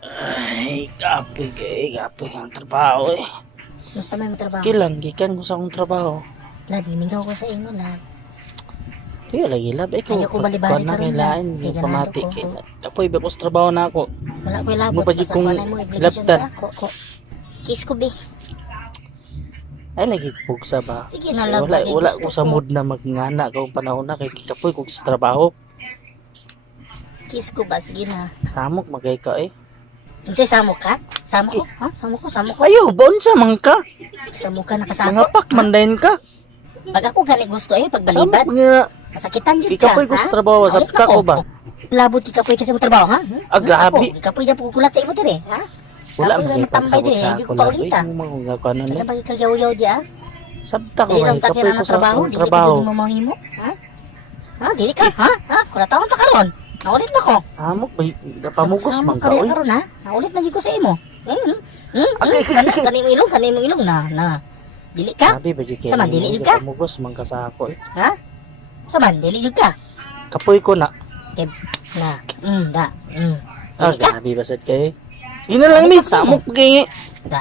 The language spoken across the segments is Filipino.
Ay, kapoy ang trabaho eh. Gusto may matrabaho. Kilang, gikan ko sa akong trabaho. Lab, mingaw ko sa imo, lab. Kaya lagi lab, ikaw. Ayoko bali-bali na karon, kailangan, lab. yung Kaya pamati. ganado ko. Kapoy, bakos trabaho na ako. Wala ko labot. Ano pa di Basta kong wala mo obligation laptan? sa ako. Kiss ko, be. Ay, lagi pugsa ba? Sige na, lab. Wala, Lagi wala gusto ko sa mood na magngana kung panahon na kay kapoy kung sa trabaho. Kiss ko ba? Sige na. Samok magay ka eh. Hindi, samok ka? Samok ko? Ha? Samok ko? Ayo, baon sa man ka. Samok ka nakasako? Mga pak mandayin ka. Pag ako gani gusto pag balibad, Samok nga. masakitan yun ka. Ikapoy ko sa trabaho, sa Ulit na ko ba? Labot ikapoy ka sa mo trabaho, ha? Ah, grabe. Ako, ikapoy na pukulat sa imo dire, ha? Wala Kapoy magay na matambay pagsabot dire, sa hindi ako ko pa lang. ulita. Ay, mga nga ka na Kaya lang. ba kagaw-yaw di, ha? Sabta ko Dili ba? lang takin Kapoy na ko sa trabaho, akong dili trabaho. ka mo mahimo, ha? Ha, dili ka, ha? Ha? Kung natawon ta karon, naulit na ko. Samok ba? Pamugos man ka, Kaya oy. karon, ha? Naulit na gyud ko sa imo. Okay. Kanimo ilong na. Dili ka? Sabi ba, Jiki? Sama, dili yun ka? Pamugos man ka sa ako eh. Ha? Saman, dili jud ka. Kapoy ko na. Na, Ah, dili ka? grabe ba sad kay? Sige na lang ni, samok pagkingi.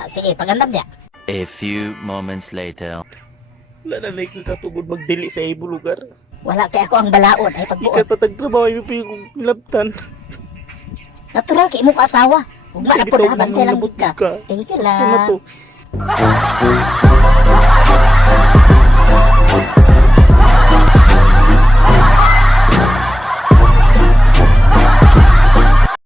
Sige, pagandam niya. A few moments later. Wala na lang ko katugod magdili sa ibo lugar. Wala kay ako ang balaod ay Di pagbuot. ka tatagtrabaho, yung piyong labtan. Natural kay imo ka asawa. Ugma na pud ha, bantay lang gid ka. Ka. Thank you Ano lang. to?